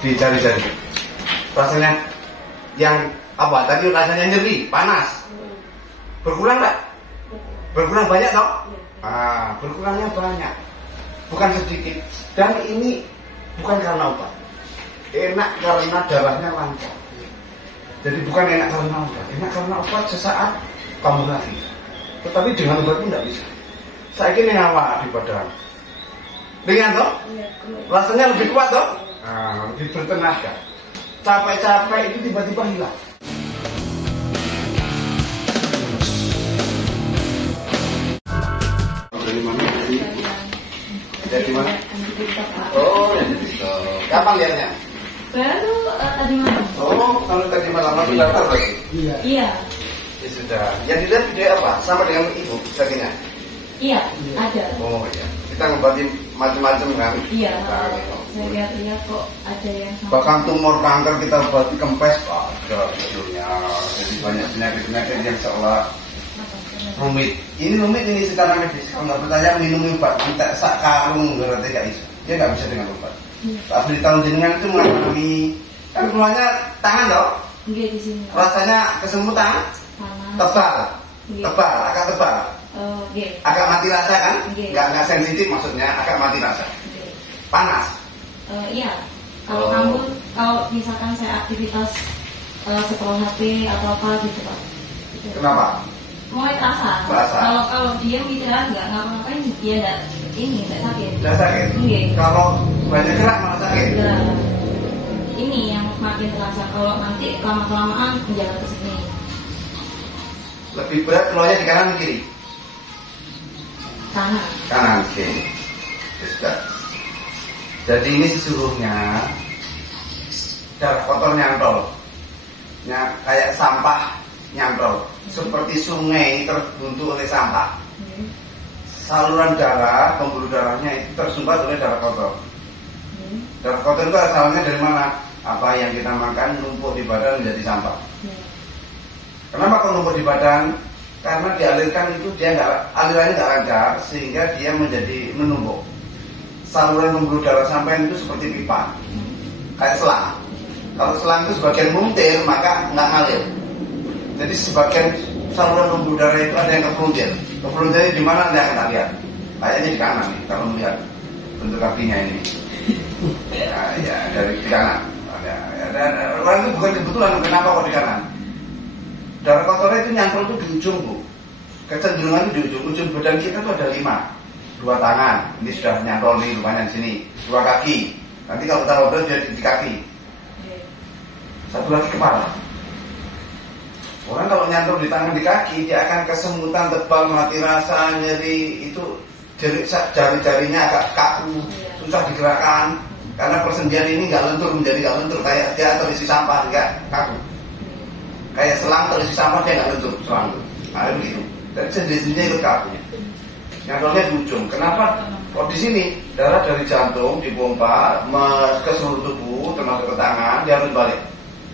di jari-jari. Rasanya yang apa? Tadi rasanya nyeri, panas. Berkurang nggak? Berkurang banyak toh? Berkurangnya banyak, bukan sedikit. Dan ini bukan karena obat, enak karena darahnya lancar. Jadi bukan enak karena obat, enak karena obat sesaat kamu lagi. Tetapi dengan obat pun nggak bisa. Saya kira nyawa di badan. Ringan toh? Rasanya lebih kuat toh? Lebih bertenaga. Capek-capek itu tiba-tiba hilang. Dari mana? Dari mana? Oh, ya jadi itu. Kapan lihatnya? Baru tadi malam. Oh, kalau tadi malam aku daftar lagi. Iya. Ya sudah. Yang dilihat video apa? Sama dengan ibu sakitnya? Iya, ada. Oh iya. Kita ngobatin macam-macam kan? Iya. Nah, gitu. Saya lihat kok ada yang sama. Bahkan tumor kanker kita obati kempes, ada judulnya. Jadi banyak penyakit-penyakit yang seolah rumit. Ini rumit ini secara medis. Kalau nggak percaya minum obat, kita sak karung berarti nggak bisa. Dia nggak bisa dengan obat. Pak beritahu jenengan itu mengalami kan keluarnya tangan loh. Iya di sini. Rasanya kesemutan, tebal, tebal, agak tebal. Agak mati rasa kan? Nggak sensitif maksudnya, agak mati rasa. Panas. Iya. Kalau misalkan saya aktivitas scroll HP atau apa gitu Pak. Kenapa? Mulai terasa. Kalau dia bicara nggak ngapa-ngapain dia nggak sakit. Nggak sakit. Kalau banyak gerak malah sakit. Ini yang makin terasa. Kalau nanti lama-kelamaan menjalan ke sini. Lebih berat keluarnya di kanan kiri. Kanan. Kanan, oke. Sudah. Jadi ini seluruhnya darah kotor nyantol, kayak sampah nyantol, seperti sungai terbuntu oleh sampah. Saluran darah, pembuluh darahnya itu tersumbat oleh darah kotor. Darah kotor itu asalnya dari mana? Apa yang kita makan numpuk di badan menjadi sampah. Kenapa kok numpuk di badan? Karena dialirkan itu alirannya nggak lancar sehingga dia menjadi menumpuk. Saluran pembuluh darah sampean itu seperti pipa, kayak selang. Kalau selang itu sebagian muntir maka nggak ngalir. Jadi sebagian saluran pembuluh darah itu ada yang kepeluncir. Kepeluncirnya di mana Anda akan lihat? Kayaknya di kanan nih kalau melihat bentuk kakinya ini. Ya dari di kanan. Dan orang itu bukan kebetulan, kenapa kok di kanan? Darah kotornya itu nyantol itu di ujung Bu. Kecenderungan itu di ujung badan kita itu ada 5. 2 tangan, ini sudah nyantol nih rupanya di sini. 2 kaki, nanti kalau taruh berat jadi di kaki. 1 lagi kepala. Orang kalau nyantol di tangan di kaki dia akan kesemutan, tebal, mati rasa, nyeri. Itu jari-jarinya agak kaku, susah digerakkan. Karena persendian ini nggak lentur, menjadi nggak lentur, kayak dia terisi sampah, nggak kaku. Kayak selang terisi sampah dia nggak lentur, selang. Nah begitu. Dan sendi-sendinya ikut kaku. Nyantolnya di ujung. Kenapa? Kok di sini darah dari jantung dipompa ke seluruh tubuh, termasuk ke tangan, dia harus balik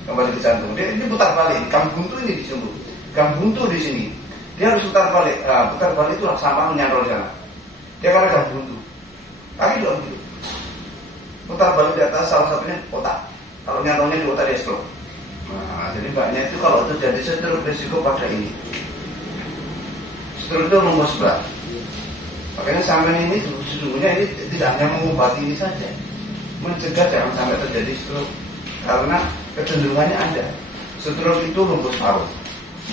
kembali ke jantung. Dia ini putar balik. Gam buntu ini di sini. Gam buntu di sini. Dia harus putar balik. Nah, putar balik itu sampah menyantol di sana. Dia karena gam buntu. Kaki dong gitu. Putar balik di atas salah satunya otak. Kalau nyantolnya di otak dia stroke. Nah, jadi mbaknya itu kalau terjadi stroke risiko pada ini. Stroke itu nomor 11. Makanya sampai ini sesungguhnya ini tidak hanya mengobati ini saja, mencegah jangan sampai terjadi stroke. Karena kecenderungannya ada. Stroke itu rumput paru.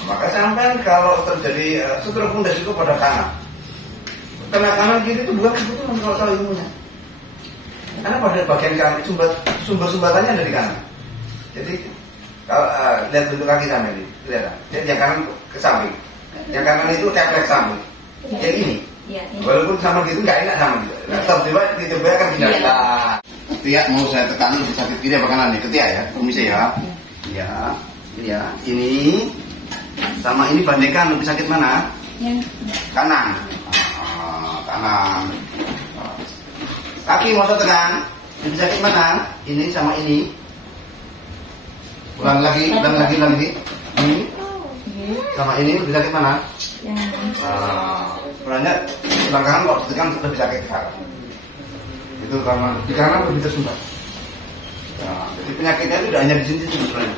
Maka sampai kalau terjadi stroke pun risiko pada kanan. Kanan kiri itu bukan kebetulan kalau tahu ilmunya. Karena pada bagian kanan sumber sumbatannya ada di kanan. Jadi kalau lihat bentuk kaki sampai ini, lihat. Yang kanan ke samping, yang kanan itu teplek samping. Yang ini. Walaupun sama gitu nggak enak sama gitu. Nah, tiba-tiba akan pindah. Ketiak mau saya tekan lebih sakit kiri apa kanan nih? Ketiak ya, permisi ya. Ya. Ini sama ini bandingkan lebih sakit mana? Kanan. Kanan. Kaki mau saya tekan lebih sakit mana? Ini sama ini. Ulang lagi. Ini sama ini lebih sakit mana? Sebenarnya belakang kok ditekan lebih sakit ke kanan. Itu karena di kanan lebih tersumbat. Nah, Jadi penyakitnya itu tidak hanya di sini sebenarnya.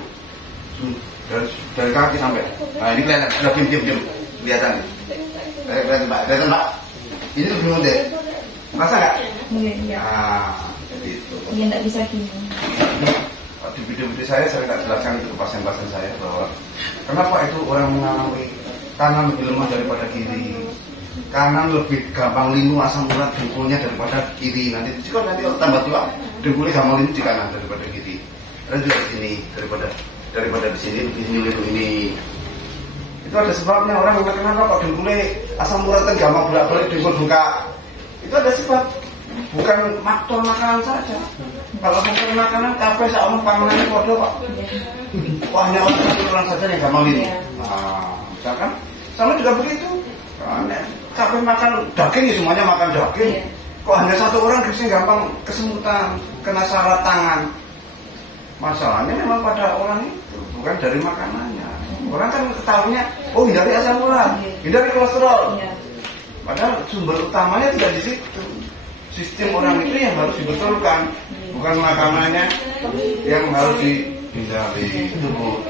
Dari kaki sampai. Nah ini kelihatan, sudah diam. Kelihatan. Kelihatan Pak. Ini lebih mudah. Masa nggak? Iya. Nah, jadi itu. Iya, nggak bisa gini. Di video-video saya nggak jelaskan itu ke pasien-pasien saya bahwa kenapa itu orang mengalami kanan lebih lemah daripada kiri, kanan lebih gampang linu asam urat dengkulnya daripada kiri. Nanti jika nanti tambah tua, dengkulnya gampang linu di kanan daripada kiri. Dan juga di sini daripada di sini linu ini. Itu ada sebabnya orang kenapa kok dengkulnya asam urat kan gampang bolak-balik dengkul buka. Itu ada sebab. Bukan faktor makanan saja. Kalau faktor makanan, kabeh sak omong panganane padha kok. Wah, hanya orang saja yang gampang ini. Nah, misalkan sama juga begitu. Kabeh makan daging, semuanya makan daging. Kok hanya satu orang yang gampang kesemutan, kena sarat tangan. Masalahnya memang pada orang itu, bukan dari makanannya. Orang kan ketahuinya, oh hindari asam urat, hindari kolesterol. Padahal sumber utamanya tidak di situ. Sistem orang itu yang harus dibetulkan, bukan makanannya yang harus dihindari. Itu Bu.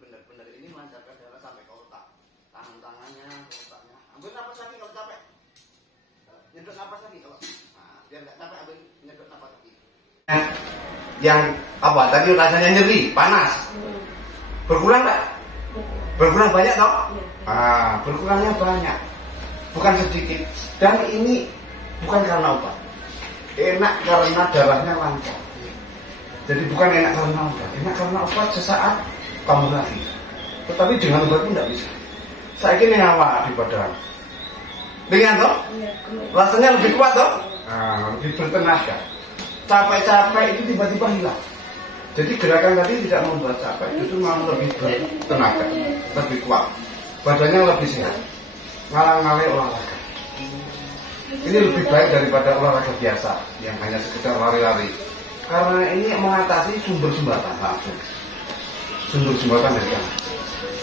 Bener. Ini melancarkan darah sampai ke otak. Tangannya, ke otaknya. Ambil napas lagi kalau capek. Nyedot napas lagi kalau. Nah, biar nggak capek ambil nyedot napas lagi. Yang apa tadi rasanya nyeri, panas, berkurang nggak? Berkurang banyak toh? Berkurangnya banyak, bukan sedikit. Dan ini bukan karena obat, enak karena darahnya lancar. Jadi bukan enak karena obat, enak karena obat sesaat kamu lagi. Tetapi dengan obat pun tidak bisa. Saya kira nyawa di badan, ringan toh? Rasanya lebih kuat toh? Lebih bertenaga. Capek-capek itu tiba-tiba hilang. Jadi gerakan tadi tidak membuat capek, justru malah lebih bertenaga, lebih kuat, badannya lebih sehat. Ngalang-ngalai olahraga. Ini lebih baik daripada olahraga biasa yang hanya sekedar lari-lari. Karena ini mengatasi sumber sumbatan langsung. Sumber sumbatan dari kanan.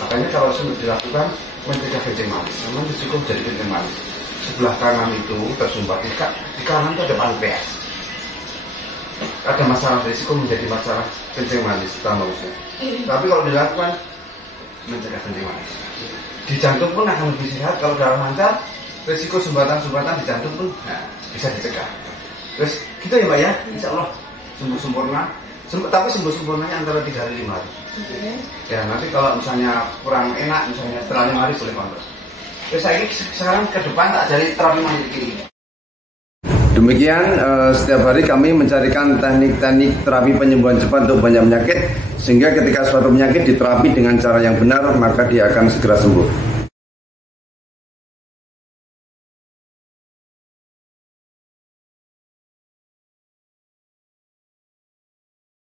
Makanya kalau sudah dilakukan mencegah kencing manis, memang cukup jadi kencing manis. Sebelah kanan itu tersumbat, di kanan itu ada pankreas. Ada masalah risiko menjadi masalah kencing manis tambah usia. Tapi kalau dilakukan mencegah kencing manis, di jantung pun akan lebih sehat. Kalau darah lancar, risiko sumbatan di jantung pun bisa dicegah. Terus gitu ya Mbak ya, insya Allah sembuh sempurna. Tapi sembuh sempurnanya antara 3 hari 5 hari. Ya nanti kalau misalnya kurang enak, misalnya setelah 5 hari boleh kontrol. Terus saya sekarang ke depan tak cari terapi mandiri ini. Demikian setiap hari kami mencarikan teknik-teknik terapi penyembuhan cepat untuk banyak penyakit, sehingga ketika suatu penyakit diterapi dengan cara yang benar maka dia akan segera sembuh.